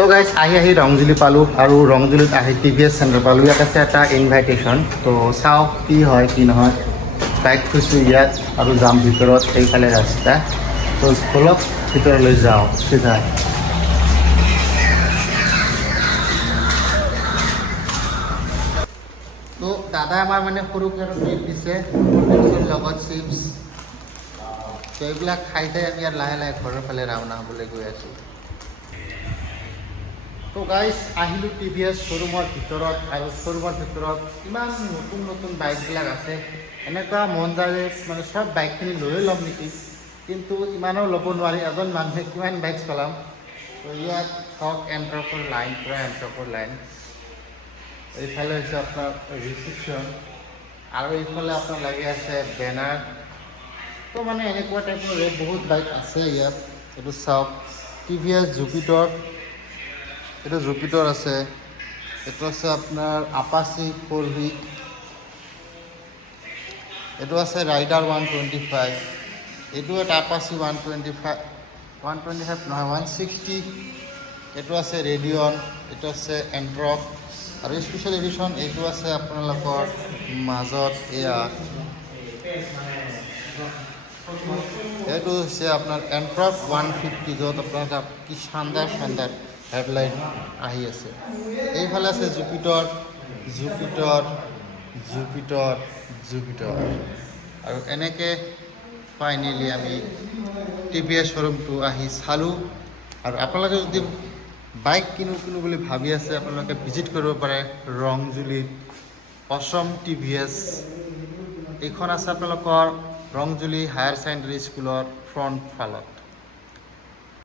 তো গাইজ আহি ৰংজুলি পালোঁ আৰু ৰংজুলিত আহি TVS চেণ্টাৰ পালোঁ। ইয়াত আছে এটা ইনভাইটেশ্যন। তো চাওঁ কি হয় কি নহয়। বাইক থৈছোঁ ইয়াত আৰু যাম ভিতৰত, সেইফালে ৰাস্তা। তো ব'লক ভিতৰলৈ যাওঁ চিধা। তো দাদা আমাৰ মানে সৰুকৈ আৰু ট্ৰিপ দিছে, লগত চিপছ। তো এইবিলাক খাই আমি ইয়াত লাহে লাহে ঘৰৰ ফালে ৰাওনা হ'বলৈ গৈ আছোঁ। তো গাইজ আহিলোঁ TVS শ্ব'ৰুমৰ ভিতৰত, আৰু শ্ব'ৰুমৰ ভিতৰত ইমান নতুন নতুন বাইকবিলাক আছে। এনেকুৱা মন যায় যে মানে চব বাইকখিনি লৈয়ে ল'ম নেকি, কিন্তু ইমানো ল'ব নোৱাৰি, এজন মানুহে কিমান বাইক চলাম। তো ইয়াত হওক এণ্ট্ৰকৰ লাইন, পূৰা এণ্ট্ৰকৰ লাইন। এইফালে হৈছে আপোনাৰ ৰিচিপশ্যন, আৰু এইফালে আপোনাৰ লাগি আছে বেনাৰ। তো মানে এনেকুৱা টাইপৰ বহুত বাইক আছে ইয়াত। এইটো চাওক TVS জুপিটৰ, এইটো জুপিটৰ আছে। এইটো আছে আপোনাৰ আপাচি 4V, এইটো আছে ৰাইডাৰ 125, এইটো এটা আপাচি 125 নহয় 160, এইটো আছে ৰেডিয়ন, এইটো আছে এণ্ট্ৰক, আৰু স্পেচিয়েল এডিশ্যন এইটো আছে আপোনালোকৰ মাজত। এইটো হৈছে আপোনাৰ এণ্ট্ৰক 150, য'ত আপোনাৰ কি শানদাৰ হেডলাইট আহি আছে। এইফালে আছে জুপিটৰ, আৰু এনেকৈ ফাইনেলি আমি TVS শ্ব'ৰুমটো আহি চালোঁ। আৰু আপোনালোকে যদি বাইক কিনো বুলি ভাবি আছে, আপোনালোকে ভিজিট কৰিব পাৰে ৰংজুলিত অসম TVS। এইখন আছে আপোনালোকৰ ৰংজুলি হায়াৰ ছেকেণ্ডেৰী স্কুলৰ ফ্ৰণ্ট ফালত।